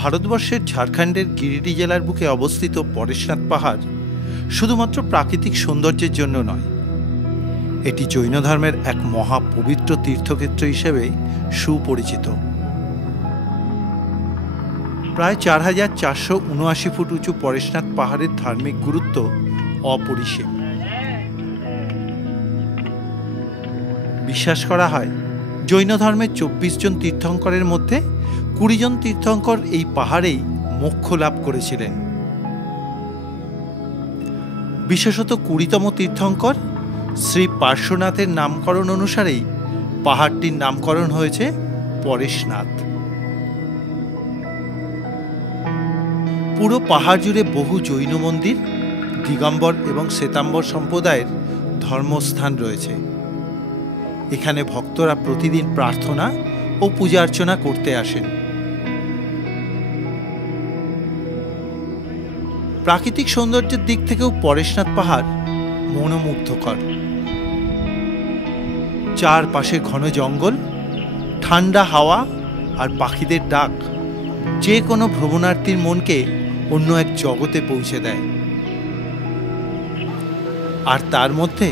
ভারতবর্ষের ঝাড়খণ্ডের গিরিডি জেলার বুকে অবস্থিত পরেশনাথ পাহাড় শুধুমাত্র প্রাকৃতিক সৌন্দর্যের জন্য নয়, এটি জৈন ধর্মের এক মহা পবিত্র তীর্থক্ষেত্র হিসেবে সুপরিচিত। প্রায় ৪,৪৭৯ ফুট উঁচু পরেশনাথ পাহাড়ের ধার্মিক গুরুত্ব অপরিসীম। বিশ্বাস করা হয় জৈন ধর্মের ২৪ জন তীর্থঙ্করের মধ্যে ২০ জন তীর্থঙ্কর এই পাহাড়েই মোক্ষ লাভ করেছিলেন। বিশেষত ২০তম তীর্থঙ্কর শ্রী পার্শ্বনাথের নামকরণ অনুসারেই পাহাড়টির নামকরণ হয়েছে পরেশনাথ। পুরো পাহাড় জুড়ে বহু জৈন মন্দির, দিগম্বর এবং শ্বেতাম্বর সম্প্রদায়ের ধর্মস্থান রয়েছে। এখানে ভক্তরা প্রতিদিন প্রার্থনা ও পূজা অর্চনা করতে আসেন। প্রাকৃতিক সৌন্দর্যের দিক থেকেও পরেশনাথ পাহাড় মনোমুগ্ধকর। চারপাশে ঘন জঙ্গল, ঠান্ডা হাওয়া আর পাখিদের ডাক যে কোনো ভ্রমণার্থীর মনকে অন্য এক জগতে পৌঁছে দেয়। আর তার মধ্যে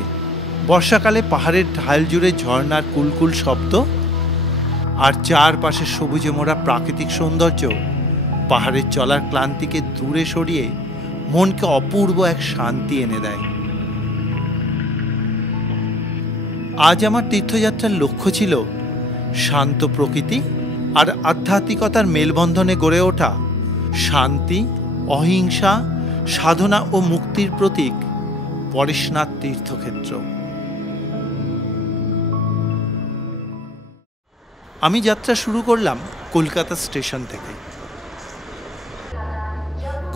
বর্ষাকালে পাহাড়ের ঢাল জুড়ে ঝর্ণার কুলকুল শব্দ আর চারপাশে সবুজে মোড়া প্রাকৃতিক সৌন্দর্য পাহাড়ের চলার ক্লান্তিকে দূরে সরিয়ে মনকে অপূর্ব এক শান্তি এনে দেয়। আজ আমার তীর্থযাত্রার লক্ষ্য ছিল শান্ত প্রকৃতি আর আধ্যাত্মিকতার মেলবন্ধনে গড়ে ওঠা শান্তি, অহিংসা, সাধনা ও মুক্তির প্রতীক পরেশনাথ তীর্থক্ষেত্র। আমি যাত্রা শুরু করলাম কলকাতা স্টেশন থেকে।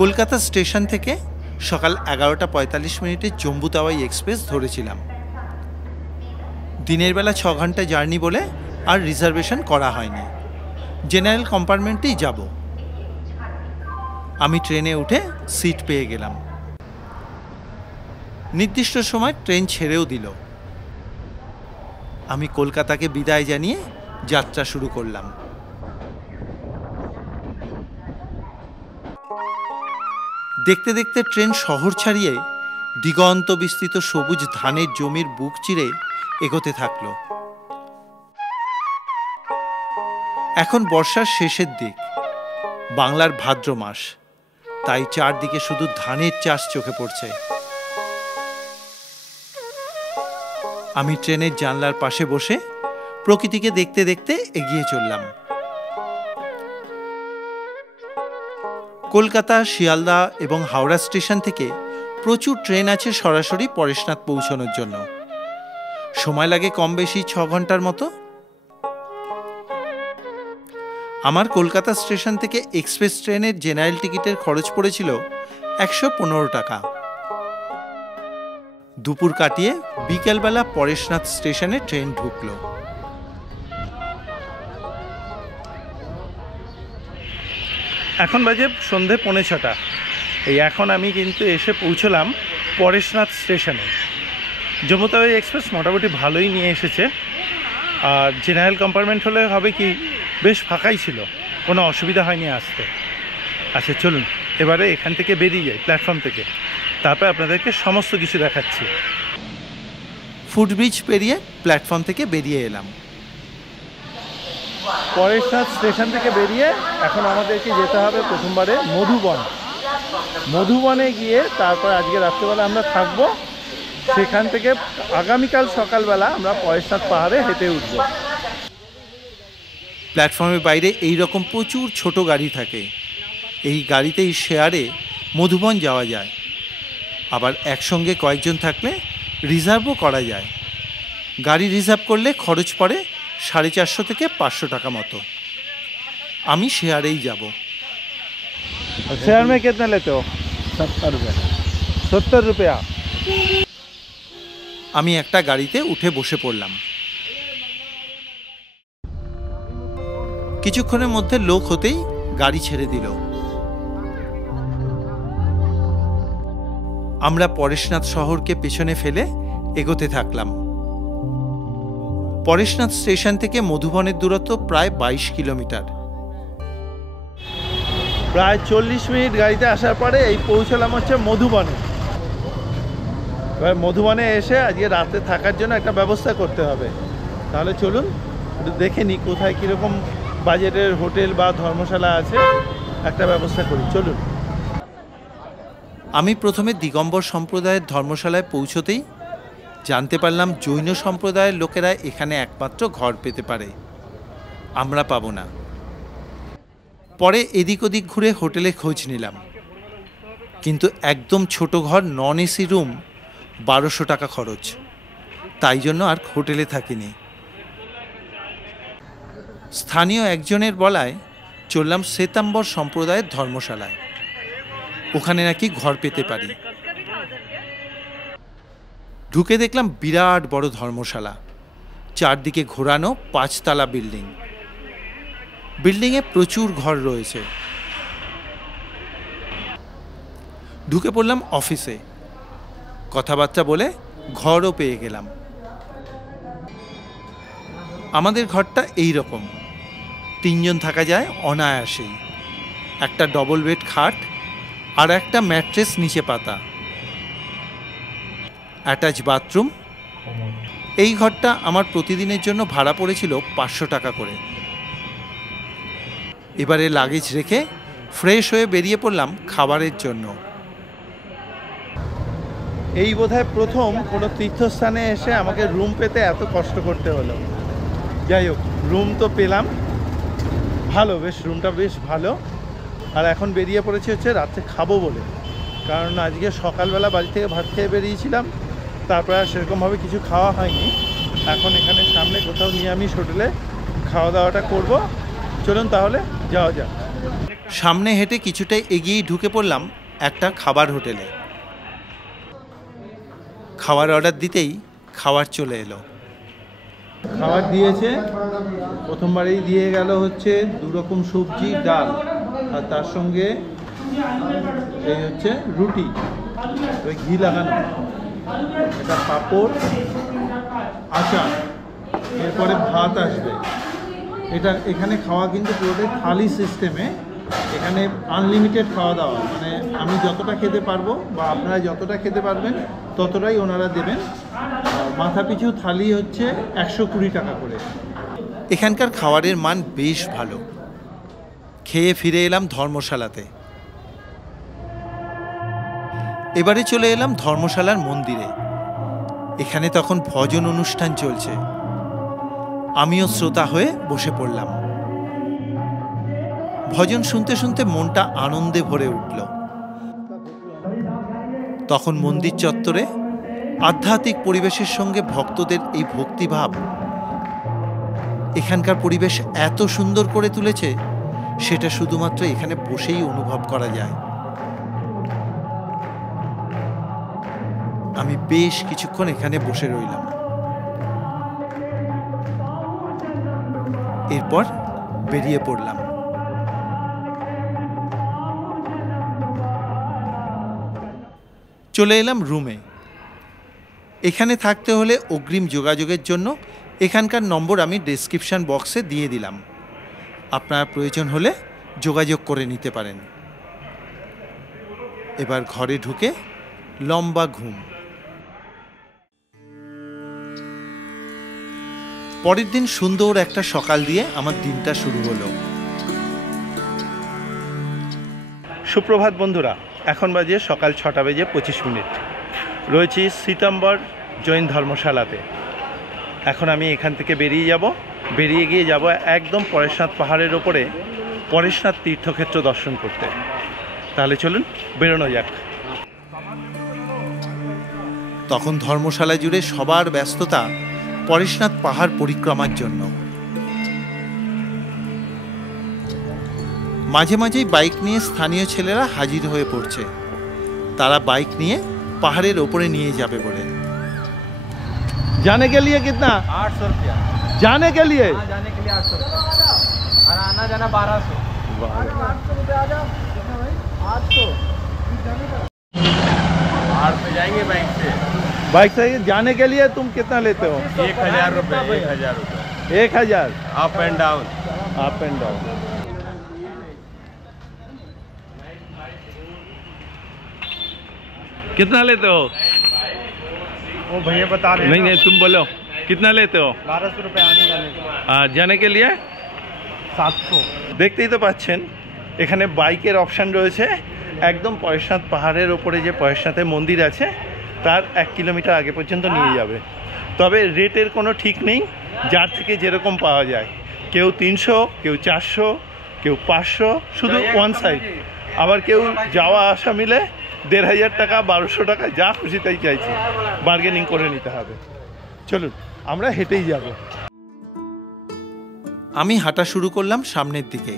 কলকাতা স্টেশন থেকে সকাল 11টা 45 মিনিটে জম্বু তাওয়াই এক্সপ্রেস ধরেছিলাম। দিনের বেলা 6 ঘন্টা জার্নি বলে আর রিজার্ভেশন করা হয়নি, জেনারেল কম্পার্টমেন্টেই যাব। আমি ট্রেনে উঠে সিট পেয়ে গেলাম। নির্দিষ্ট সময় ট্রেন ছেড়েও দিল। আমি কলকাতাকে বিদায় জানিয়ে যাত্রা শুরু করলাম। দেখতে দেখতে ট্রেন শহর ছাড়িয়ে দিগন্ত বিস্তৃত সবুজ ধানের জমির বুক চিরে এগোতে থাকলো। এখন বর্ষার শেষের দিক, বাংলার ভাদ্র মাস, তাই চারদিকে শুধু ধানের চাষ চোখে পড়ছে। আমি ট্রেনের জানলার পাশে বসে প্রকৃতিকে দেখতে দেখতে এগিয়ে চললাম। কলকাতা, শিয়ালদা এবং হাওড়া স্টেশন থেকে প্রচুর ট্রেন আছে সরাসরি পরেশনাথ পৌঁছানোর জন্য। সময় লাগে কম বেশি 6 ঘন্টার মতো। আমার কলকাতা স্টেশন থেকে এক্সপ্রেস ট্রেনের জেনারেল টিকিটের খরচ পড়েছিল 115 টাকা। দুপুর কাটিয়ে বিকেলবেলা পরেশনাথ স্টেশনে ট্রেন ঢুকলো। এখন বাজে সন্ধে 5:45। এই এখন আমি কিন্তু এসে পৌঁছলাম পরেশনাথ স্টেশনে। জম্বু তাওয়াই এক্সপ্রেস মোটামুটি ভালোই নিয়ে এসেছে। আর জেনারেল কম্পার্টমেন্ট হলে হবে কি, বেশ ফাঁকাই ছিল, কোনো অসুবিধা হয়নি আসতে। আচ্ছা চলুন এবারে এখান থেকে বেরিয়ে যাই প্ল্যাটফর্ম থেকে, তারপর আপনাদেরকে সমস্ত কিছু দেখাচ্ছি। ফুটব্রিজ পেরিয়ে প্ল্যাটফর্ম থেকে বেরিয়ে এলাম। পরেশনাথ স্টেশন থেকে বেরিয়ে এখন আমাদেরকে যেতে হবে প্রথমবারে মধুবন। মধুবনে গিয়ে তারপর আজকে রাত্রেবেলা আমরা থাকবো। সেখান থেকে আগামীকাল সকালবেলা আমরা পরেশনাথ পাহাড়ে হেঁটে উঠব। প্ল্যাটফর্মের বাইরে এই রকম প্রচুর ছোট গাড়ি থাকে। এই গাড়িতেই শেয়ারে মধুবন যাওয়া যায়। আবার একসঙ্গে কয়েকজন থাকলে রিজার্ভও করা যায়। গাড়ি রিজার্ভ করলে খরচ পড়ে 450 থেকে 500 টাকা মতো। আমি শেয়ারেই যাব। শেয়ার में कितना लेते हो? 70 रुपये। 70 रुपया। আমি একটা গাড়িতে উঠে বসে পড়লাম। কিছুক্ষণের মধ্যে লোক হতেই গাড়ি ছেড়ে দিল। আমরা পরেশনাথ শহরকে পেছনে ফেলে এগোতে থাকলাম। পরেশনাথ স্টেশন থেকে মধুবনের দূরত্ব প্রায় 22 কিলোমিটার। প্রায় 40 মিনিট গাড়িতে আসার পরে এই পৌঁছলাম হচ্ছে মধুবনে। এবার মধুবনে এসে আজকে রাতে থাকার জন্য একটা ব্যবস্থা করতে হবে। তাহলে চলুন একটু দেখে নিই কোথায় কীরকম বাজেটের হোটেল বা ধর্মশালা আছে, একটা ব্যবস্থা করি। চলুন। আমি প্রথমে দিগম্বর সম্প্রদায়ের ধর্মশালায় পৌঁছতেই জানতে পারলাম জৈন সম্প্রদায়ের লোকেরা এখানে একমাত্র ঘর পেতে পারে, আমরা পাবো না। পরে এদিক ওদিক ঘুরে হোটেলে খোঁজ নিলাম, কিন্তু একদম ছোট ঘর, নন এসি রুম, 1200 টাকা খরচ। তাই জন্য আর হোটেলে থাকিনি। স্থানীয় একজনের বলায় চললাম শ্বেতাম্বর সম্প্রদায়ের ধর্মশালায়, ওখানে নাকি ঘর পেতে পারি। ঢুকে দেখলাম বিরাট বড় ধর্মশালা, চারদিকে ঘোরানো 5 তলা বিল্ডিং। বিল্ডিংয়ে প্রচুর ঘর রয়েছে। ঢুকে পড়লাম অফিসে, কথাবার্তা বলে ঘরও পেয়ে গেলাম। আমাদের ঘরটা এই রকম, 3 জন থাকা যায় অনায়াসেই। একটা ডবল বেড খাট আর একটা ম্যাট্রেস নিচে পাতা, অ্যাটাচ বাথরুম। এই ঘরটা আমার প্রতিদিনের জন্য ভাড়া পড়েছিল 500 টাকা করে। এবারে লাগেজ রেখে ফ্রেশ হয়ে বেরিয়ে পড়লাম খাবারের জন্য। এই বোধহয় প্রথম কোনো তীর্থস্থানে এসে আমাকে রুম পেতে এত কষ্ট করতে হলো। যাই হোক, রুম তো পেলাম, ভালো, বেশ রুমটা বেশ ভালো। আর এখন বেরিয়ে পড়েছি হচ্ছে রাত্রে খাবো বলে, কারণ আজকে সকালবেলা বাড়ি থেকে ভাত খেয়ে বেরিয়েছিলাম, তারপরে আর সেরকমভাবে কিছু খাওয়া হয়নি। এখন এখানে সামনে কোথাও নিরামিষ হোটেলে খাওয়া দাওয়াটা করব। চলুন তাহলে যাওয়া যাক। সামনে হেঁটে কিছুটা এগিয়েই ঢুকে পড়লাম একটা খাবার হোটেলে। খাবার অর্ডার দিতেই খাবার চলে এলো। খাবার দিয়েছে, প্রথমবারেই দিয়ে গেল হচ্ছে 2 রকম সবজি, ডাল, আর তার সঙ্গে এই হচ্ছে রুটি, ওই ঘি লাগানো, এটা পাঁপড়, আচার, এরপরে ভাত আসবে। এটা এখানে খাওয়া কিন্তু পুরোটাই থালি সিস্টেমে। এখানে আনলিমিটেড খাওয়া দাওয়া, মানে আমি যতটা খেতে পারবো বা আপনারা যতটা খেতে পারবেন ততটাই ওনারা দেবেন। মাথা পিছু থালি হচ্ছে 120 টাকা করে। এখানকার খাবারের মান বেশ ভালো। খেয়ে ফিরে এলাম ধর্মশালাতে। এবারে চলে এলাম ধর্মশালার মন্দিরে। এখানে তখন ভজন অনুষ্ঠান চলছে। আমিও শ্রোতা হয়ে বসে পড়লাম। ভজন শুনতে শুনতে মনটা আনন্দে ভরে উঠল। তখন মন্দির চত্বরে আধ্যাত্মিক পরিবেশের সঙ্গে ভক্তদের এই ভক্তিভাব এখানকার পরিবেশ এত সুন্দর করে তুলেছে, সেটা শুধুমাত্র এখানে বসেই অনুভব করা যায়। আমি বেশ কিছুক্ষণ এখানে বসে রইলাম। এরপর বেরিয়ে পড়লাম। চলে এলাম রুমে। এখানে থাকতে হলে অগ্রিম যোগাযোগের জন্য এখানকার নম্বর আমি ডেসক্রিপশন বক্সে দিয়ে দিলাম। আপনার প্রয়োজন হলে যোগাযোগ করে নিতে পারেন। এবার ঘরে ঢুকে লম্বা ঘুম। পরের দিন সুন্দর একটা সকাল দিয়ে আমার দিনটা শুরু হলো। সুপ্রভাত বন্ধুরা, এখন বাজে সকাল 6:25। রয়েছি শ্বেতাম্বর জৈন ধর্মশালাতে। এখন আমি এখান থেকে বেরিয়ে গিয়ে যাব একদম পরেশনাথ পাহাড়ের ওপরে পরেশনাথ তীর্থক্ষেত্র দর্শন করতে। তাহলে চলুন বেরোনো যাক। তখন ধর্মশালা জুড়ে সবার ব্যস্ততা পরেশনাথ পাহাড় পরিক্রমার জন্য। মাঝে মাঝেই বাইক নিয়ে স্থানীয় ছেলেরা হাজির হয়ে পড়ছে। তারা বাইক নিয়ে পাহাড়ের ওপরে নিয়ে যাবে বলে। जाने के लिए कितना? 800 रुपया जाने के लिए? हाँ, जाने के लिए 800 रुपया और आना जाना 1200। 800 रुपया आ जाओ भाई, 800 पहाड़ पे जाएंगे बाइक से जाने के लिए तुम कितना लेते हो? 1000 रुपये 1000 रुपये 1000 अप एंड डाउन। कितना लेते हो? वो भैया बता रहे नहीं नहीं, तुम बोलो कितना लेते हो? 1200 रुपये आने जाने के। जाने के लिए 700। দেখতেই তো পাচ্ছেন এখানে বাইকের অপশান রয়েছে। একদম পরেশনাথ পাহাড়ের ওপরে যে পরেশনাথের মন্দির আছে তার 1 কিলোমিটার আগে পর্যন্ত নিয়ে যাবে। তবে রেটের কোনো ঠিক নেই, যার থেকে যেরকম পাওয়া যায়। কেউ 300, কেউ 400, কেউ 500, শুধু ওয়ান সাইড। আবার কেউ যাওয়া আসা মিলে 1500 টাকা, 1200 টাকা, যা খুশি তাই চাইছে। বার্গেনিং করে নিতে হবে। চলুন আমরা হেঁটেই যাব। আমি হাঁটা শুরু করলাম সামনের দিকে।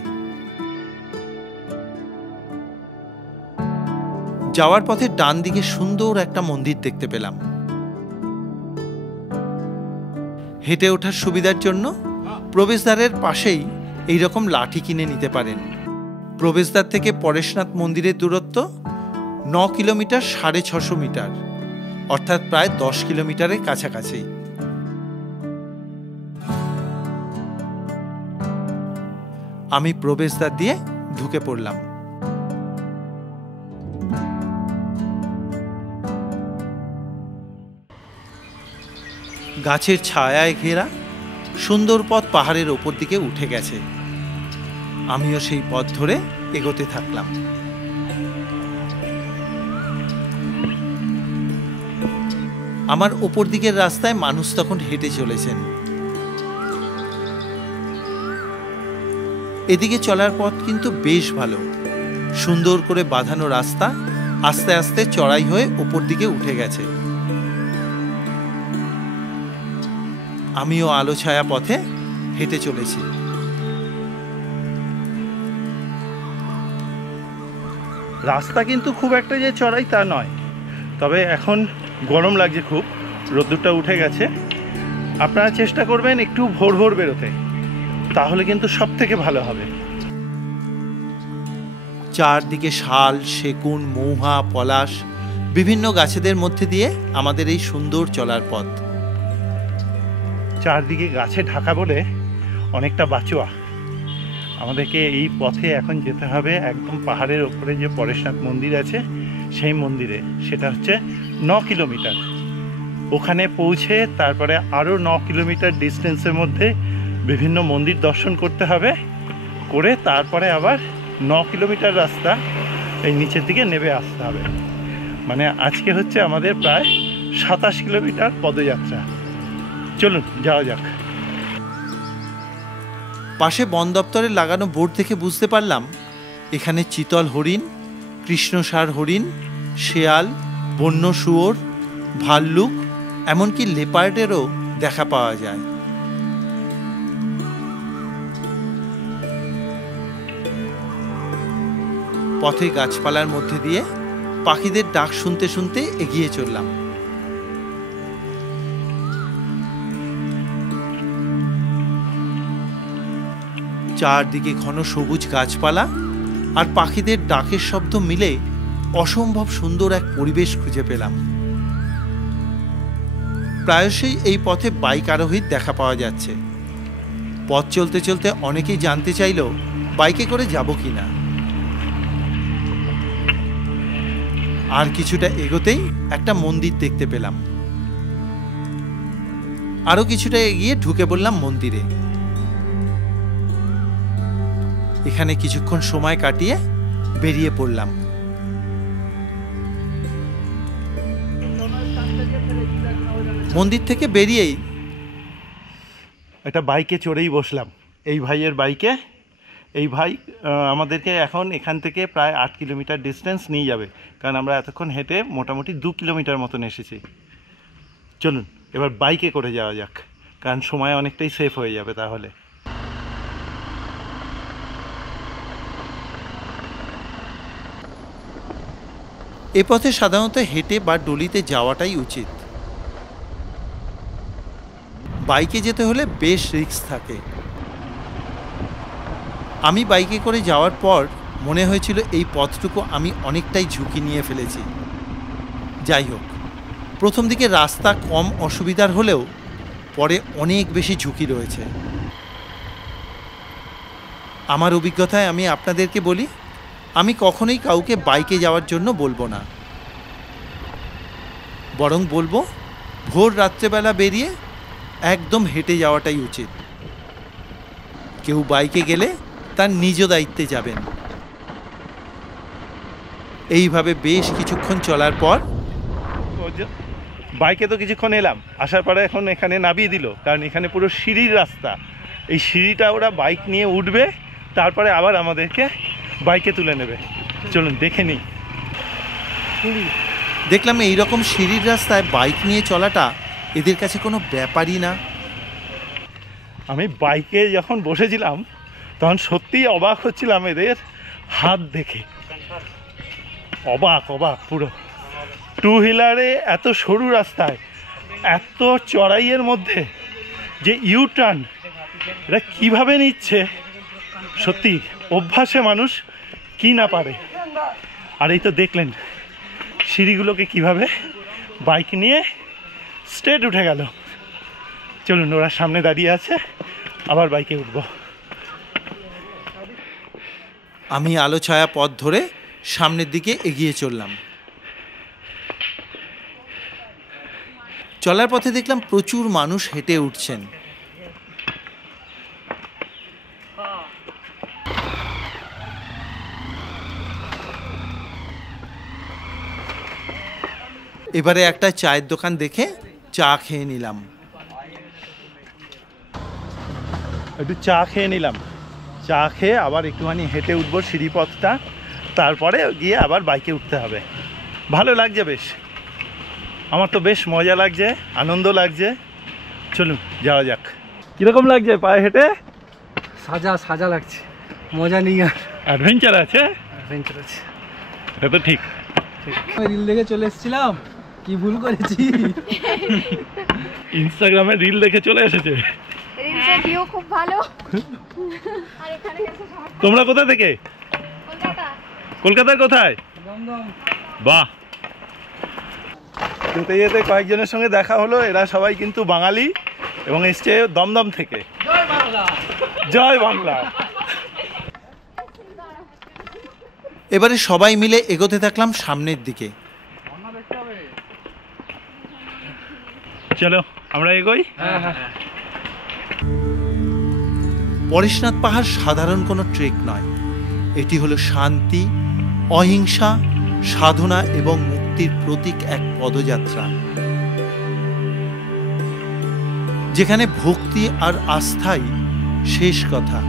যাওয়ার পথে ডান দিকে সুন্দর একটা মন্দির দেখতে পেলাম। হেঁটে ওঠার সুবিধার জন্য প্রবেশদ্বারের পাশেই এই রকম লাঠি কিনে নিতে পারেন। প্রবেশদ্বার থেকে পরেশনাথ মন্দিরের দূরত্ব 9 কিলোমিটার 650 মিটার, অর্থাৎ প্রায় 10 কিলোমিটারের কাছাকাছি। আমি প্রবেশদ্বার দিয়ে ঢুকে পড়লাম। গাছের ছায়ায় ঘেরা সুন্দর পথ পাহাড়ের ওপর দিকে উঠে গেছে। আমিও সেই পথ ধরে এগোতে থাকলাম। আমার ওপর দিকের রাস্তায় মানুষ তখন হেঁটে চলেছেন। এদিকে চলার পথ কিন্তু বেশ ভালো, সুন্দর করে বাঁধানো রাস্তা আস্তে আস্তে চড়াই হয়ে ওপর দিকে উঠে গেছে। আমিও আলো ছায়া পথে হেঁটে চলেছি। রাস্তা কিন্তু খুব একটা যে চড়াই তা নয়, তবে এখন গরম লাগছে খুব, রোদ্দুরটা উঠে গেছে। আপনারা চেষ্টা করবেন একটু ভোর ভোর বেরোতে, তাহলে কিন্তু সব থেকে ভালো হবে। চারদিকে শাল, সেগুন, মৌহা, পলাশ, বিভিন্ন গাছেদের মধ্যে দিয়ে আমাদের এই সুন্দর চলার পথ। চারদিকে গাছে ঢাকা বলে অনেকটা বাঁচোয়া। আমাদেরকে এই পথে এখন যেতে হবে একদম পাহাড়ের ওপরে যে পরেশনাথ মন্দির আছে সেই মন্দিরে। সেটা হচ্ছে 9 কিলোমিটার। ওখানে পৌঁছে তারপরে আরও 9 কিলোমিটার ডিস্টেন্সের মধ্যে বিভিন্ন মন্দির দর্শন করতে হবে, করে তারপরে আবার 9 কিলোমিটার রাস্তা এই নিচের দিকে নেমে আসতে হবে। মানে আজকে হচ্ছে আমাদের প্রায় 27 কিলোমিটার পদযাত্রা। চলুন যাওয়া যাক। পাশে বন দপ্তরে লাগানো বোর্ড দেখে বুঝতে পারলাম এখানে চিতল হরিণ, কৃষ্ণসার হরিণ, শেয়াল, বন্য শুয়োর, ভাল্লুক, এমনকি লেপার্ডেরও দেখা পাওয়া যায়। পথে গাছপালার মধ্যে দিয়ে পাখিদের ডাক শুনতে শুনতে এগিয়ে চললাম। চারদিকে ঘন সবুজ গাছপালা আর পাখিদের ডাকের শব্দ মিলে অসম্ভব সুন্দর এক পরিবেশ খুঁজে পেলাম। প্রায়শই এই পথে বাইক আরোহীর দেখা পাওয়া যাচ্ছে। পথ চলতে চলতে অনেকেই জানতে চাইল বাইকে করে যাব কিনা। আর কিছুটা এগোতেই একটা মন্দির দেখতে পেলাম। আরো কিছুটা এগিয়ে ঢুকে পড়লাম মন্দিরে। এখানে কিছুক্ষণ সময় কাটিয়ে বেরিয়ে পড়লাম। মন্দির থেকে বেরিয়েই একটা বাইকে চড়েই বসলাম, এই ভাইয়ের বাইকে। এই ভাই আমাদেরকে এখন এখান থেকে প্রায় 8 কিলোমিটার ডিস্টেন্স নিয়ে যাবে, কারণ আমরা এতক্ষণ হেঁটে মোটামুটি 2 কিলোমিটার মতন এসেছি। চলুন এবার বাইকে করে যাওয়া যাক, কারণ সময় অনেকটাই সেফ হয়ে যাবে তাহলে। এ পথে সাধারণত হেঁটে বা ডলিতে যাওয়াটাই উচিত। বাইকে যেতে হলে বেশ রিস্ক থাকে। আমি বাইকে করে যাওয়ার পর মনে হয়েছিল এই পথটুকু আমি অনেকটাই ঝুঁকি নিয়ে ফেলেছি। যাই হোক, প্রথম দিকে রাস্তা কম অসুবিধার হলেও পরে অনেক বেশি ঝুঁকি রয়েছে। আমার অভিজ্ঞতায় আমি আপনাদেরকে বলি, আমি কখনোই কাউকে বাইকে যাওয়ার জন্য বলবো না। বরং বলবো ভোর রাত্রেবেলা বেরিয়ে একদম হেঁটে যাওয়াটাই উচিত। কেউ বাইকে গেলে তার নিজ দায়িত্বে যাবেন। এইভাবে বেশ কিছুক্ষণ চলার পর বাইকে তো কিছুক্ষণ এলাম, আসার পরে এখন এখানে নামিয়ে দিল, কারণ এখানে পুরো সিঁড়ির রাস্তা। এই সিঁড়িটা ওরা বাইক নিয়ে উঠবে, তারপরে আবার আমাদেরকে বাইকে তুলে নেবে। চলুন দেখে নিই। দেখলাম এইরকম সিঁড়ির রাস্তায় বাইক নিয়ে চলাটা এদের কাছে কোনো ব্যাপারই না। আমি বাইকে যখন বসেছিলাম তখন সত্যিই অবাক হচ্ছিলাম এদের হাত দেখে। অবাক পুরো। টু হুইলারে এত সরু রাস্তায় এত চড়াইয়ের মধ্যে যে ইউ টার্ন এটা কীভাবে নিচ্ছে, সত্যি অভ্যাসে মানুষ কি না পারে। আর এই তো দেখলেন সিঁড়িগুলোকে কিভাবে বাইক নিয়ে স্ট্রেট উঠে গেল। চলুন, ওরা সামনে দাঁড়িয়ে আছে, আবার বাইকে উঠবো। আমি আলো ছায়া পথ ধরে সামনের দিকে এগিয়ে চললাম। চলার পথে দেখলাম প্রচুর মানুষ হেঁটে উঠছেন। এবারে একটা চায়ের দোকান দেখে চা খেয়ে নিলাম। একটু চা খেয়ে নিলাম, চা খেয়ে আবার একটুখানি হেঁটে উঠবো সিঁড়িপথটা, তারপরে গিয়ে আবার বাইকে উঠতে হবে। ভালো লাগছে বেশ, আমার তো বেশ মজা লাগছে, আনন্দ লাগছে। চলুন যাওয়া যাক। কীরকম লাগছে পায়ে হেঁটে? সাজা লাগছে, মজা নেই আর, অ্যাডভেঞ্চার আছে। অ্যাডভেঞ্চার আছে, এটা তো ঠিক। রিল দেখে চলে এসেছিলাম, কি ভুল করেছি। ইনস্টাগ্রামে রিল দেখে চলে এসেছে। রিলসের ভিউ খুব ভালো। আর এখানে এসে সবার তোমরা কোথা থেকে? কলকাতা। কলকাতার কোথায়? দমদম। বাহ, যেতে যেতে কয়েকজনের সঙ্গে দেখা হলো, এরা সবাই কিন্তু বাঙালি এবং এসছে দমদম থেকে। জয় বাংলা। জয় বাংলা। এবারে সবাই মিলে এগোতে থাকলাম সামনের দিকে। চলো আমরা এগোই। পরেশনাথ পাহাড় সাধারণ কোনো ট্রেক নয়, এটি হলো শান্তি, অহিংসা, সাধনা এবং মুক্তির প্রতীক এক পদযাত্রা, যেখানে ভক্তি আর আস্থাই শেষ কথা।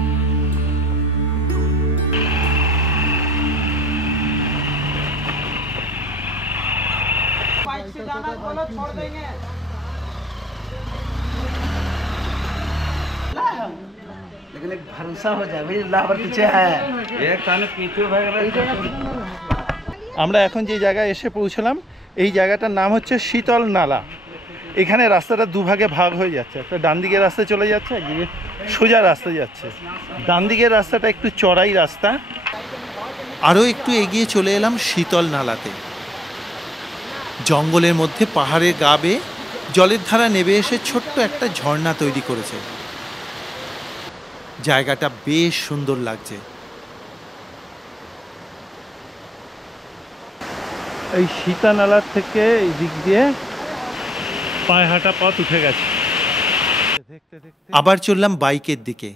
लेकिन एक भरोसा हो जाए भाई, अल्लाह पर पीछे है, एक थाने पीछे भाग আমরা এখন যে জায়গায় এসে পৌঁছলাম, এই জায়গাটার নাম হচ্ছে শীতল নালা। এখানে রাস্তাটা দুভাগে ভাগ হয়ে যাচ্ছে, একটা ডান দিকের রাস্তা চলে যাচ্ছে, একদিকে সোজা রাস্তা যাচ্ছে। ডান দিকের রাস্তাটা একটু চড়াই রাস্তা। আরও একটু এগিয়ে চলে এলাম শীতল নালাতে। জঙ্গলের মধ্যে পাহাড়ের গা বেয়ে জলের ধারা নেমে এসে ছোট্ট একটা ঝর্ণা তৈরি করেছে। জায়গাটা বেশ সুন্দর লাগছে। এই সীতা নালার থেকে এই দিক দিয়ে পায়ে হাঁটা পথ উঠে গেছে। আবার চললাম বাইকের দিকে।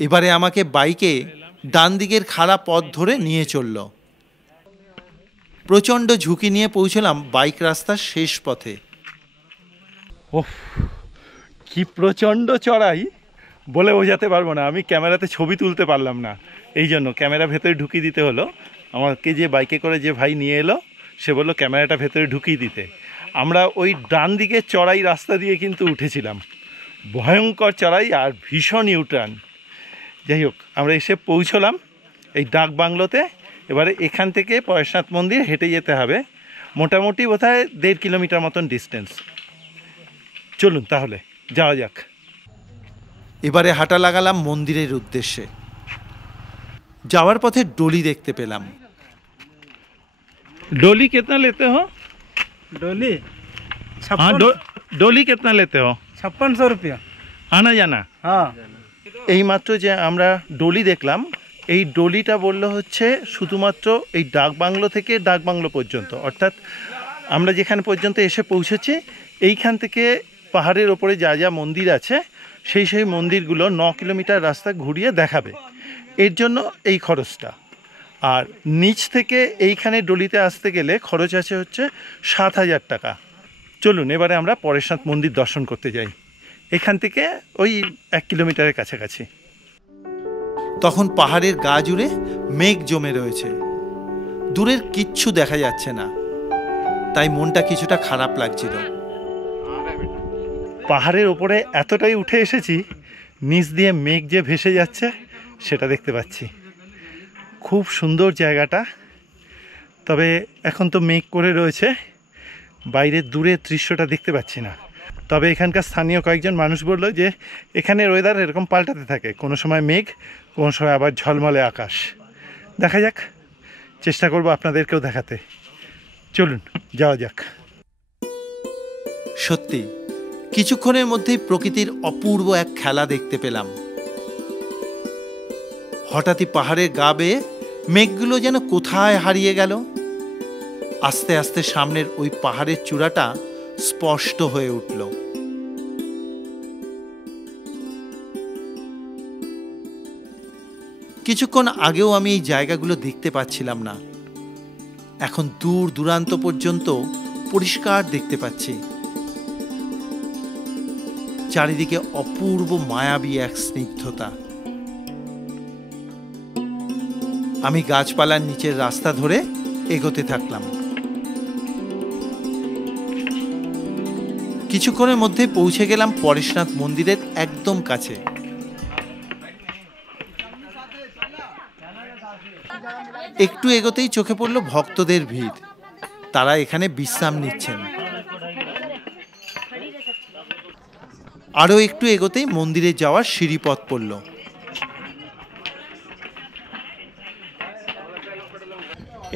এবারে আমাকে বাইকে ডান দিকের খাড়া পথ ধরে নিয়ে চলল। প্রচণ্ড ঝুঁকি নিয়ে পৌঁছলাম বাইক রাস্তার শেষ পথে। ওহ, কি প্রচণ্ড চড়াই, বলে বোঝাতে পারবো না। আমি ক্যামেরাতে ছবি তুলতে পারলাম না, এই জন্য ক্যামেরা ভেতরে ঢুকিয়ে দিতে হলো। আমাকে যে বাইকে করে যে ভাই নিয়ে এলো, সে বললো ক্যামেরাটা ভেতরে ঢুকিয়ে দিতে। আমরা ওই ডান দিকে চড়াই রাস্তা দিয়ে কিন্তু উঠেছিলাম, ভয়ঙ্কর চড়াই আর ভীষণ ইউটার্ন। যাই হোক, আমরা এসে পৌঁছলাম এই ডাক বাংলোতে। এবারে এখান থেকে পরেশনাথ মন্দির হেঁটে যেতে হবে, মোটামুটি বোধহয় 1.5 কিলোমিটার মতন ডিস্টেন্স। চলুন তাহলে যাওয়া যাক। এবারে হাঁটা লাগালাম মন্দিরের উদ্দেশ্যে। যাওয়ার পথে ডলি দেখতে পেলাম। डोली कितना लेते हो? डोली हाँ, डोली कितना लेते हो? 5600 रुपया। आना जाना? हाँ, এইমাত্র যে আমরা ডলি দেখলাম, এই ডলিটা বললো হচ্ছে শুধুমাত্র এই ডাক বাংলো থেকে ডাক বাংলো পর্যন্ত, অর্থাৎ আমরা যেখানে পর্যন্ত এসে পৌঁছেছি এইখান থেকে পাহাড়ের ওপরে যা যা মন্দির আছে সেই মন্দিরগুলো 9 কিলোমিটার রাস্তা ঘুরিয়ে দেখাবে, এর জন্য এই খরচটা। আর নিচ থেকে এইখানে ডলিতে আসতে গেলে খরচ আছে হচ্ছে 7,000 টাকা। চলুন এবারে আমরা পরেশনাথ মন্দির দর্শন করতে যাই, এখান থেকে ওই 1 কিলোমিটারের কাছাকাছি। তখন পাহাড়ের গা জুড়ে মেঘ জমে রয়েছে, দূরের কিচ্ছু দেখা যাচ্ছে না, তাই মনটা কিছুটা খারাপ লাগছিল। পাহাড়ের ওপরে এতটাই উঠে এসেছি, নিচ দিয়ে মেঘ যে ভেসে যাচ্ছে সেটা দেখতে পাচ্ছি। খুব সুন্দর জায়গাটা, তবে এখন তো মেঘ করে রয়েছে, বাইরের দূরের দৃশ্যটা দেখতে পাচ্ছি না। তবে এখানকার স্থানীয় কয়েকজন মানুষ বললো যে এখানের ওয়েদার এরকম পাল্টাতে থাকে, কোনো সময় মেঘ, কোনো সময় আবার ঝলমলে আকাশ। দেখা যাক, চেষ্টা করব আপনাদেরকেও দেখাতে। চলুন যাওয়া যাক। সত্যি কিছুক্ষণের মধ্যেই প্রকৃতির অপূর্ব এক খেলা দেখতে পেলাম। হঠাৎই পাহাড়ের গা বেয়ে মেঘগুলো যেন কোথায় হারিয়ে গেল। আস্তে আস্তে সামনের ওই পাহাড়ের চূড়াটা স্পষ্ট হয়ে উঠল। কিছুক্ষণ আগেও আমি এই জায়গাগুলো দেখতে পাচ্ছিলাম না, এখন দূর দূরান্ত পর্যন্ত পরিষ্কার দেখতে পাচ্ছি। চারিদিকে অপূর্ব মায়াবী এক স্নিগ্ধতা। আমি গাছপালার নিচের রাস্তা ধরে এগোতে থাকলাম। কিছুক্ষণের মধ্যে পৌঁছে গেলাম পরেশনাথ মন্দিরের একদম কাছে। একটু এগোতেই চোখে পড়ল ভক্তদের ভিড়, তারা এখানে বিশ্রাম নিচ্ছেন। আরও একটু এগোতেই মন্দিরে যাওয়ার সিঁড়িপথ পড়ল।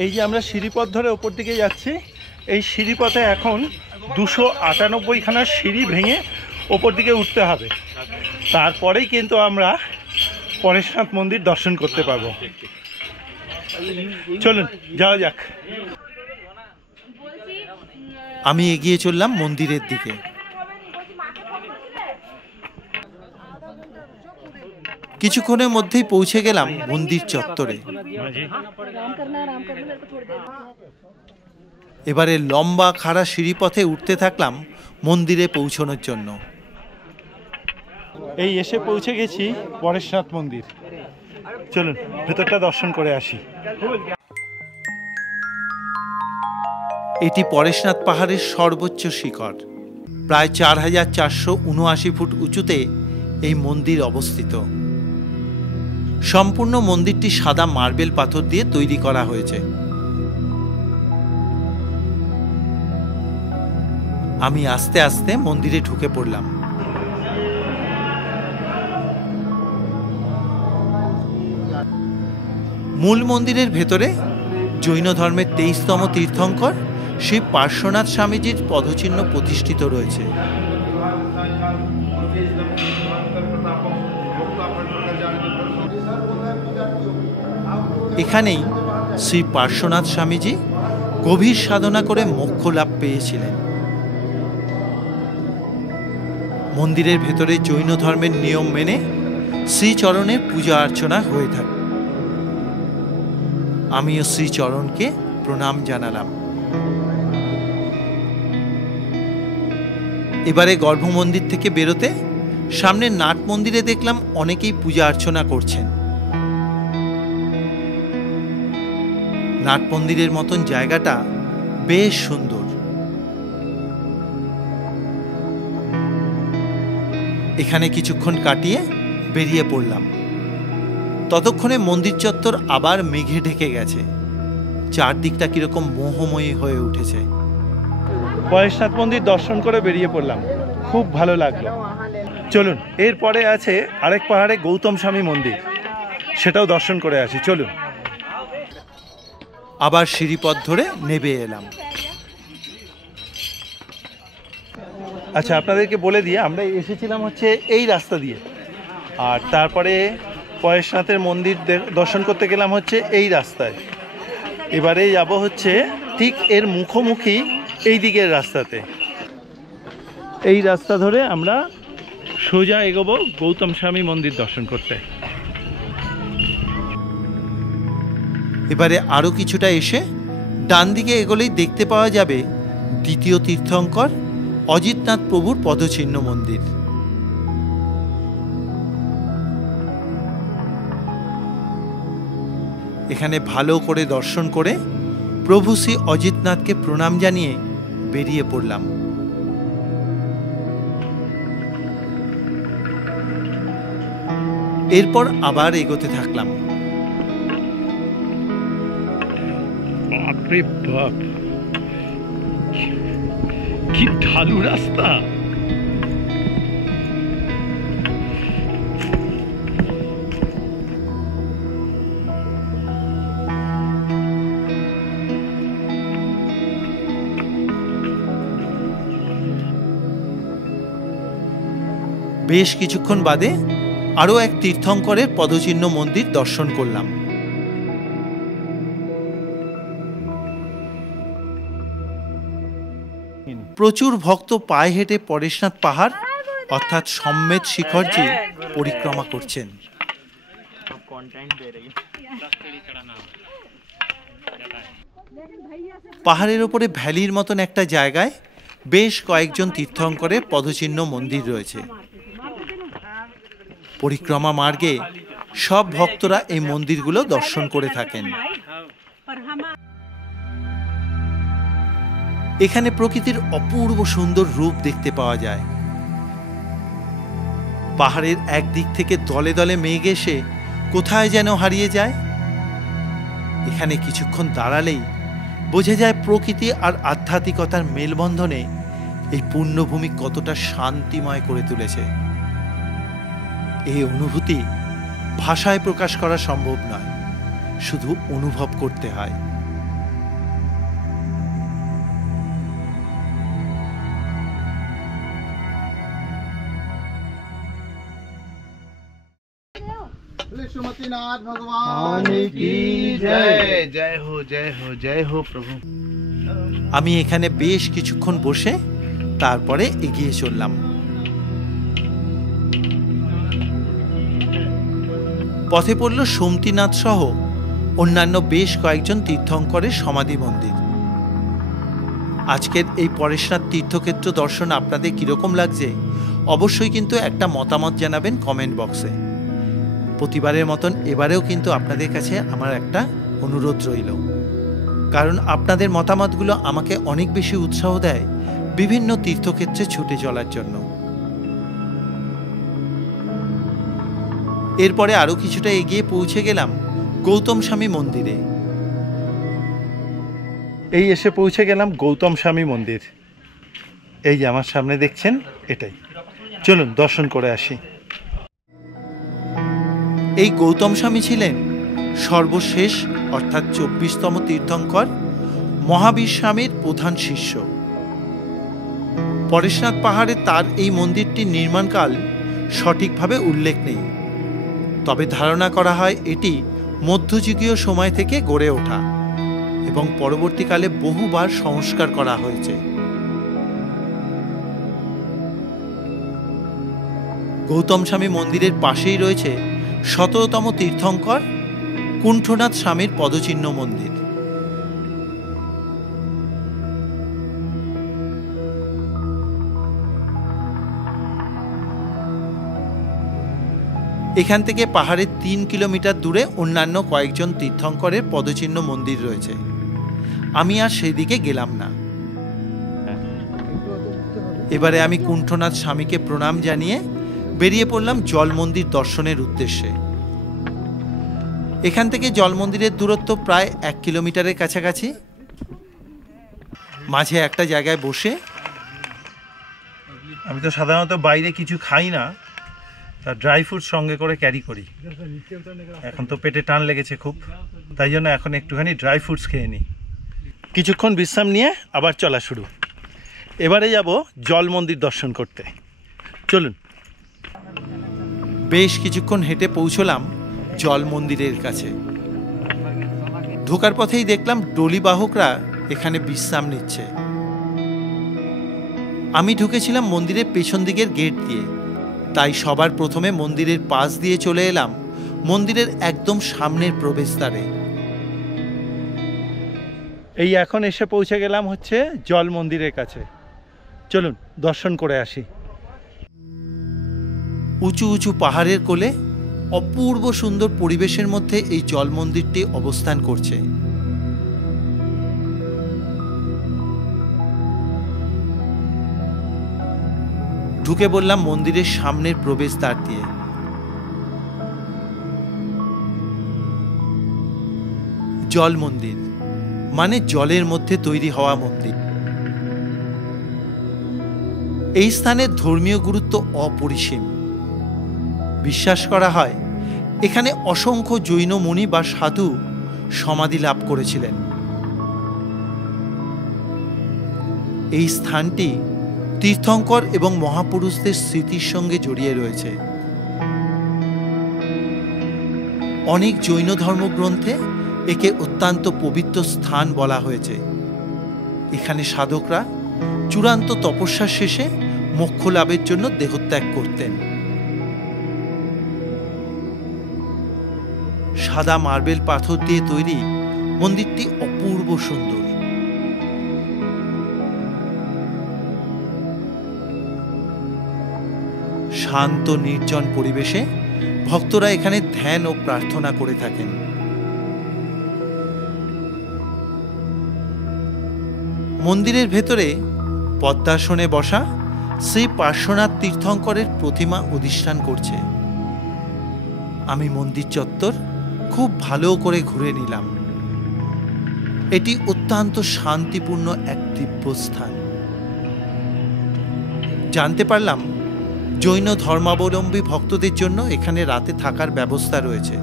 এই যে আমরা সিঁড়িপথ ধরে ওপর দিকে যাচ্ছি, এই সিঁড়িপথে এখন 298খানা সিঁড়ি ভেঙে ওপর দিকে উঠতে হবে, তারপরেই কিন্তু আমরা পরেশনাথ মন্দির দর্শন করতে পারবো। চলুন যাওয়া যাক। আমি এগিয়ে চললাম মন্দিরের দিকে। কিছুক্ষণের মধ্যেই পৌঁছে গেলাম মন্দির চত্বরে। এবারে লম্বা খাড়া সিঁড়িপথে উঠতে থাকলাম মন্দিরে পৌঁছানোর জন্য। এই এসে পৌঁছে গেছি পরেশনাথ মন্দির। চলুন ভেতরটা দর্শন করে আসি। এটি পরেশনাথ পাহাড়ের সর্বোচ্চ শিখর। প্রায় 4,479 ফুট উঁচুতে এই মন্দির অবস্থিত। সম্পূর্ণ মন্দিরটি সাদা মার্বেল পাথর দিয়ে তৈরি করা হয়েছে। আমি আস্তে আস্তে মন্দিরে ঢুকে পড়লাম। মূল মন্দিরের ভেতরে জৈন ধর্মের 23তম তীর্থঙ্কর শ্রী পার্শ্বনাথ স্বামীজির পদচিহ্ন প্রতিষ্ঠিত রয়েছে। এখানেই শ্রী পার্শ্বনাথ স্বামীজি গভীর সাধনা করে মোক্ষ লাভ পেয়েছিলেন। মন্দিরের ভেতরে জৈন ধর্মের নিয়ম মেনে শ্রীচরণের পূজা অর্চনা হয়ে থাকে। আমিও শ্রীচরণকে প্রণাম জানালাম। এবারে গর্ভমন্দির থেকে বেরোতে সামনের নাট মন্দিরে দেখলাম অনেকেই পূজা অর্চনা করছেন। নাট মন্দিরের মতন জায়গাটা বেশ সুন্দর। এখানে কিছুক্ষণ কাটিয়ে বেরিয়ে পড়লাম। ততক্ষণে মন্দির চত্বর আবার মেঘে ঢেকে গেছে, চারদিকটা কিরকম মোহময়ী হয়ে উঠেছে। পরেশনাথ মন্দির দর্শন করে বেরিয়ে পড়লাম, খুব ভালো লাগলো। চলুন এরপরে আছে আরেক পাহাড়ে গৌতম স্বামী মন্দির, সেটাও দর্শন করে আসি। চলুন। আবার সিঁড়িপথ ধরে নেমে এলাম। আচ্ছা, আপনাদেরকে বলে দিয়ে আমরা এসেছিলাম হচ্ছে এই রাস্তা দিয়ে, আর তারপরে পরেশনাথের মন্দির দর্শন করতে গেলাম হচ্ছে এই রাস্তায়। এবারে যাব হচ্ছে ঠিক এর মুখোমুখি এই দিকের রাস্তাতে। এই রাস্তা ধরে আমরা সোজা এগোবো গৌতম স্বামী মন্দির দর্শন করতে। এবারে আরও কিছুটা এসে ডান দিকে এগোলেই দেখতে পাওয়া যাবে দ্বিতীয় তীর্থঙ্কর অজিতনাথ প্রভুর পদচিহ্ন মন্দির। এখানে ভালো করে দর্শন করে প্রভু শ্রী অজিতনাথকে প্রণাম জানিয়ে বেরিয়ে পড়লাম। এরপর আবার এগোতে থাকলাম। বাপরে বাপ, কি ঢালু রাস্তা! বেশ কিছুক্ষণ বাদে আরও এক তীর্থঙ্করের পদচিহ্ন মন্দির দর্শন করলাম। প্রচুর ভক্ত পায়ে হেঁটে পরেশনাথ পাহাড় অর্থাৎ সম্মেদ শিখরজি পরিক্রমা করছেন। পাহাড়ের ওপরে ভ্যালির মতন একটা জায়গায় বেশ কয়েকজন তীর্থঙ্করের পদচিহ্ন মন্দির রয়েছে। পরিক্রমা মার্গে সব ভক্তরা এই মন্দিরগুলো দর্শন করে থাকেন। এখানে প্রকৃতির অপূর্ব সুন্দর রূপ দেখতে পাওয়া যায়। পাহাড়ের একদিক থেকে দলে দলে মেঘ এসে কোথায় যেন হারিয়ে যায়। এখানে কিছুক্ষণ দাঁড়ালেই বোঝা যায় প্রকৃতি আর আধ্যাত্মিকতার মেলবন্ধনে এই পুণ্যভূমি কতটা শান্তিময় করে তুলেছে। এই অনুভূতি ভাষায় প্রকাশ করা সম্ভব নয়, শুধু অনুভব করতে হয়। विश्वमतीनाथ भगवान की जय। जय हो जय हो जय हो प्रभु। আমি এখানে বেশ কিছুক্ষণ বসে তারপরে এগিয়ে চললাম। পথে পড়ল সোমতিনাথ সহ অন্যান্য বেশ কয়েকজন তীর্থঙ্করের সমাধি মন্দির। আজকের এই পরেশনাথ তীর্থক্ষেত্র দর্শন আপনাদের কিরকম লাগছে অবশ্যই কিন্তু একটা মতামত জানাবেন কমেন্ট বক্সে। প্রতিবারের মতন এবারেও কিন্তু আপনাদের কাছে আমার একটা অনুরোধ রইল, কারণ আপনাদের মতামতগুলো আমাকে অনেক বেশি উৎসাহ দেয় বিভিন্ন তীর্থক্ষেত্রে ছুটে চলার জন্য। এরপরে আরও কিছুটা এগিয়ে পৌঁছে গেলাম গৌতম স্বামী মন্দিরে। এই এসে পৌঁছে গেলাম গৌতম স্বামী মন্দির। এই যে আমার সামনে দেখছেন, এটাই। চলুন দর্শন করে আসি। এই গৌতম স্বামী ছিলেন সর্বশেষ অর্থাৎ 24তম তীর্থঙ্কর মহাবীর স্বামীর প্রধান শিষ্য। পরেশনাথ পাহাড়ে তার এই মন্দিরটির নির্মাণকাল সঠিকভাবে উল্লেখ নেই, তবে ধারণা করা হয় এটি মধ্যযুগীয় সময় থেকে গড়ে ওঠা এবং পরবর্তীকালে বহুবার সংস্কার করা হয়েছে। গৌতম স্বামী মন্দিরের পাশেই রয়েছে 17তম তীর্থঙ্কর কুণ্ঠনাথ স্বামীর পদচিহ্ন মন্দির। এখান থেকে পাহাড়ের 3 কিলোমিটার দূরে অন্যান্য কয়েকজন তীর্থঙ্করের পদচিহ্ন মন্দির রয়েছে। আমি আর সেদিকে গেলাম না। এবারে আমি কুণ্ঠনাথ স্বামীকে প্রণাম জানিয়ে বেরিয়ে পড়লাম জল মন্দির দর্শনের উদ্দেশ্যে। এখান থেকে জল মন্দিরের দূরত্ব প্রায় 1 কিলোমিটারের কাছাকাছি। মাঝে একটা জায়গায় বসে আমি তো সাধারণত বাইরে কিছু খাই না, তা ড্রাই ফ্রুট সঙ্গে করে ক্যারি করি। এখন তো পেটে টান লেগেছে খুব, তাই জন্য এখন একটুখানি ড্রাই ফ্রুটস খেয়ে নিই। কিছুক্ষণ বিশ্রাম নিয়ে আবার চলা শুরু। এবারে যাব জল মন্দির দর্শন করতে। চলুন। বেশ কিছুক্ষণ হেঁটে পৌঁছলাম জল মন্দিরের কাছে। ঢোকার পথেই দেখলাম ডলি বাহকরা এখানে বিশ্রাম নিচ্ছে। আমি ঢুকেছিলাম মন্দিরের পেছন দিকের গেট দিয়ে, তাই সবার প্রথমে মন্দিরের পাশ দিয়ে চলে এলাম মন্দিরের একদম সামনের প্রবেশদ্বারে। এই এখন এসে পৌঁছে গেলাম হচ্ছে জল মন্দিরের কাছে। চলুন দর্শন করে আসি। উঁচু উঁচু পাহাড়ের কোলে অপূর্ব সুন্দর পরিবেশের মধ্যে এই জল মন্দিরটি অবস্থান করছে। ঢুকে বললাম মন্দিরের সামনের প্রবেশদ্বার দিয়ে। জল মন্দির মানে জলের মধ্যে তৈরি হওয়া মন্দির। এই স্থানের ধর্মীয় গুরুত্ব অপরিসীম। বিশ্বাস করা হয় এখানে অসংখ্য জৈন মুনি বা সাধু সমাধি লাভ করেছিলেন। এই স্থানটি তীর্থঙ্কর এবং মহাপুরুষদের স্মৃতির সঙ্গে জড়িয়ে রয়েছে। অনেক জৈন ধর্মগ্রন্থে একে অত্যন্ত পবিত্র স্থান বলা হয়েছে। এখানে সাধকরা চূড়ান্ত তপস্যা শেষে মোক্ষ লাভের জন্য দেহত্যাগ করতেন। সাদা মার্বেল পাথর দিয়ে তৈরি মন্দিরটি অপূর্ব সুন্দর। শান্ত নির্জন পরিবেশে ভক্তরা এখানে ধ্যান ও প্রার্থনা করে থাকেন। মন্দিরের ভেতরে পদ্মাসনে বসা শ্রী পার্শ্বনাথ তীর্থঙ্করের প্রতিমা অধিষ্ঠান করছে। আমি মন্দির চত্বর খুব ভালো করে ঘুরে নিলাম। এটি অত্যন্ত শান্তিপূর্ণ এক দিব্যস্থান। জানতে পারলাম জৈন ধর্মাবলম্বী ভক্তদের জন্য এখানে রাতে থাকার ব্যবস্থা রয়েছে।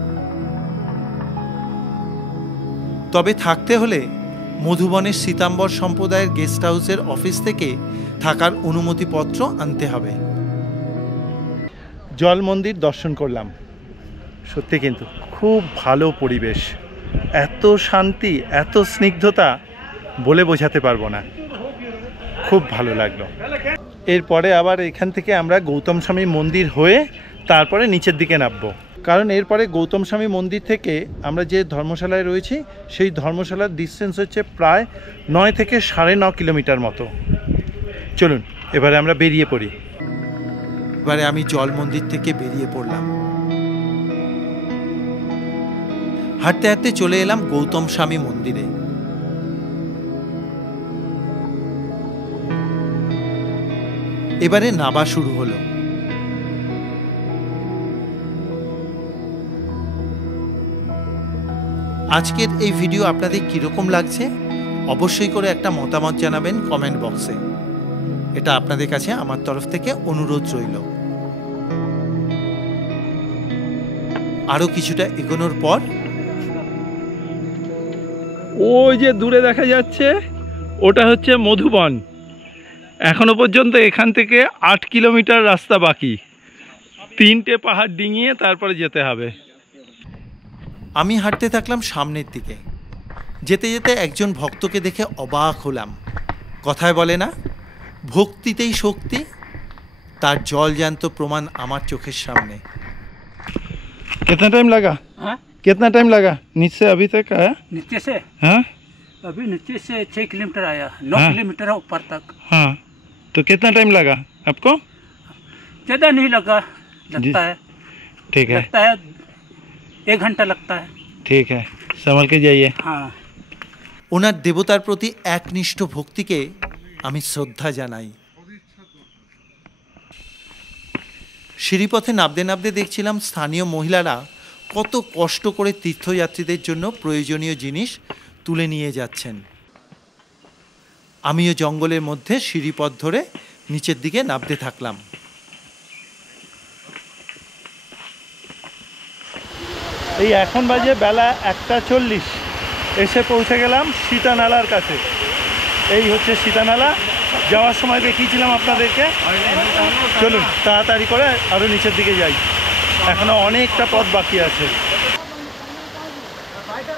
তবে থাকতে হলে মধুবনের সীতাম্বর সম্প্রদায়ের গেস্ট হাউসের অফিস থেকে থাকার অনুমতিপত্র আনতে হবে। জল মন্দির দর্শন করলাম, সত্যি কিন্তু খুব ভালো পরিবেশ, এত শান্তি, এত স্নিগ্ধতা বলে বোঝাতে পারবো না। খুব ভালো লাগলো। এরপরে আবার এখান থেকে আমরা গৌতম স্বামী মন্দির হয়ে তারপরে নিচের দিকে নামবো, কারণ এরপরে গৌতম স্বামী মন্দির থেকে আমরা যে ধর্মশালায় রয়েছি সেই ধর্মশালার ডিস্টেন্স হচ্ছে প্রায় 9 থেকে 9.5 কিলোমিটার মতো। চলুন এবারে আমরা বেরিয়ে পড়ি। এবারে আমি জল মন্দির থেকে বেরিয়ে পড়লাম। হাঁটতে হাঁটতে চলে এলাম গৌতম স্বামী মন্দিরে। এবারে নাবা শুরু হলো। আজকের এই ভিডিও আপনাদের কিরকম লাগছে অবশ্যই করে একটা মতামত জানাবেন কমেন্ট বক্সে। এটা আপনাদের কাছে আমার তরফ থেকে অনুরোধ রইল। আরো কিছুটা এগোনোর পর ওই যে দূরে দেখা যাচ্ছে ওটা হচ্ছে মধুবন। এখনো পর্যন্ত এখান থেকে 8 কিলোমিটার রাস্তা বাকি, 3টে পাহাড় ডিঙিয়ে তারপরে যেতে হবে। আমি হাঁটতে থাকলাম সামনের দিকে। যেতে যেতে একজন ভক্তকে দেখে অবাক হলাম। কথায় বলে না, ভক্তিতেই শক্তি। তার জলজ্যান্ত প্রমাণ আমার চোখের সামনে। कितना टाइम लगा? हाँ? कितना टाइम लगा नीचे से अभी तक आया? नीचे से हाँ अभी नीचे से 6 किलोमीटर आया, 9 हाँ? किलोमीटर है ऊपर तक। हाँ, तो कितना टाइम लगा आपको? ज़्यादा नहीं लगा, लगता है ठीक है, लगता है 1 घंटा लगता है। ठीक है, संभल के जाइए। हाँ, ওনার দেবতার প্রতি একনিষ্ঠ ভক্তিকে আমি শ্রদ্ধা জানাই। সিঁড়িপথে নামতে নামতে দেখছিলাম স্থানীয় মহিলারা কত কষ্ট করে তীর্থযাত্রীদের জন্য প্রয়োজনীয় জিনিস তুলে নিয়ে যাচ্ছেন। আমিও জঙ্গলের মধ্যে সিঁড়িপথ ধরে নিচের দিকে নামতে থাকলাম। এই এখন বাজে বেলা 1:40, এসে পৌঁছে গেলাম সীতানালার কাছে। এই হচ্ছে সীতানালা, যাওয়ার সময় দেখিয়েছিলাম আপনাদেরকে। চলুন তাড়াতাড়ি করে আরও নিচের দিকে যাই, এখনো অনেকটা পথ বাকি আছে।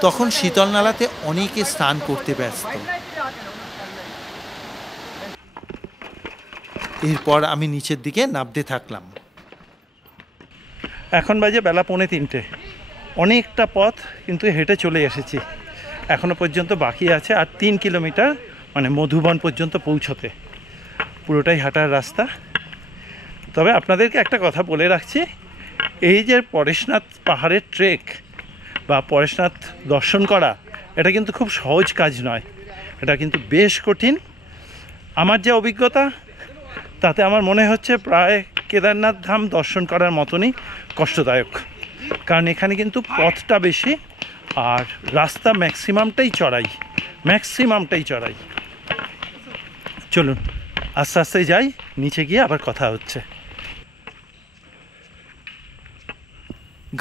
তখন শীতল নালাতে অনেকে স্নান করতে ব্যস্ত। এরপর আমি নিচের দিকে নামতে থাকলাম। এখন বাজে বেলা 2:45। অনেকটা পথ কিন্তু হেঁটে চলে এসেছি। এখনও পর্যন্ত বাকি আছে আর 3 কিলোমিটার, মানে মধুবন পর্যন্ত পৌঁছতে। পুরোটাই হাঁটার রাস্তা। তবে আপনাদেরকে একটা কথা বলে রাখছি, এই যে পরেশনাথ পাহাড়ের ট্রেক বা পরেশনাথ দর্শন করা, এটা কিন্তু খুব সহজ কাজ নয়, এটা কিন্তু বেশ কঠিন। আমার যে অভিজ্ঞতা তাতে আমার মনে হচ্ছে প্রায় কেদারনাথ ধাম দর্শন করার মতনই কষ্টদায়ক, কারণ এখানে কিন্তু পথটা বেশি আর রাস্তা ম্যাক্সিমামটাই চড়াই। চলুন আস্তে আস্তে যাই, নিচে গিয়ে আবার কথা হচ্ছে।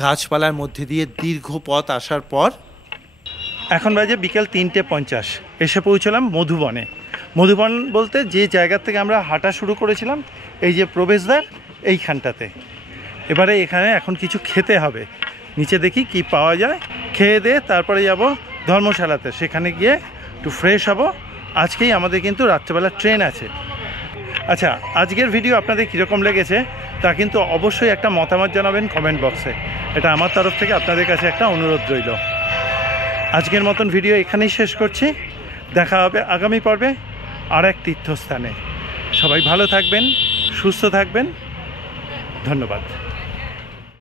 গাছপালার মধ্যে দিয়ে দীর্ঘ পথ আসার পর এখন বাজে বিকেল 3:50। এসে পৌঁছলাম মধুবনে। মধুবন বলতে যে জায়গা থেকে আমরা হাঁটা শুরু করেছিলাম, এই যে প্রবেশদ্বার এইখানটাতে। এবারে এখানে এখন কিছু খেতে হবে, নিচে দেখি কি পাওয়া যায়, খেয়ে দিয়ে তারপরে যাব ধর্মশালাতে, সেখানে গিয়ে একটু ফ্রেশ হব। আজকেই আমাদের কিন্তু রাত্রেবেলা ট্রেন আছে। আচ্ছা, আজকের ভিডিও আপনাদের কীরকম লেগেছে তা কিন্তু অবশ্যই একটা মতামত জানাবেন কমেন্ট বক্সে। এটা আমার তরফ থেকে আপনাদের কাছে একটা অনুরোধ রইল। আজকের মতন ভিডিও এখানেই শেষ করছি। দেখা হবে আগামী পর্বে আর এক তীর্থস্থানে। সবাই ভালো থাকবেন, সুস্থ থাকবেন। ধন্যবাদ।